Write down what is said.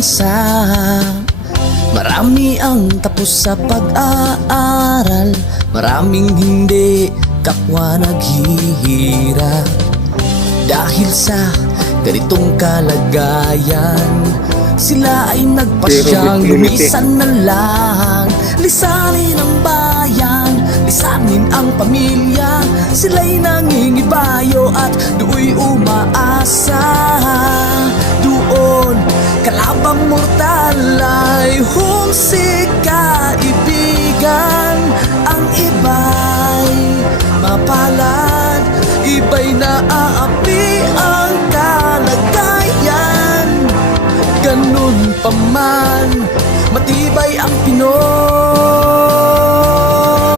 bansa. Marami ang tapos sa pag-aaral, maraming hindi kapwa naghihirap. Dahil sa ganitong kalagayan, sila ay nagpasyang lumisan na lang. Lisanin ang bayan, lisanin ang pamilya. Sila'y nangingibayo at do'y umaasa. Doon kalabang mortal ay humsik kaibigan. Ang iba'y mapalad, iba'y naaapi ang kalagayan. Ganun pa man, matibay ang Pinoy.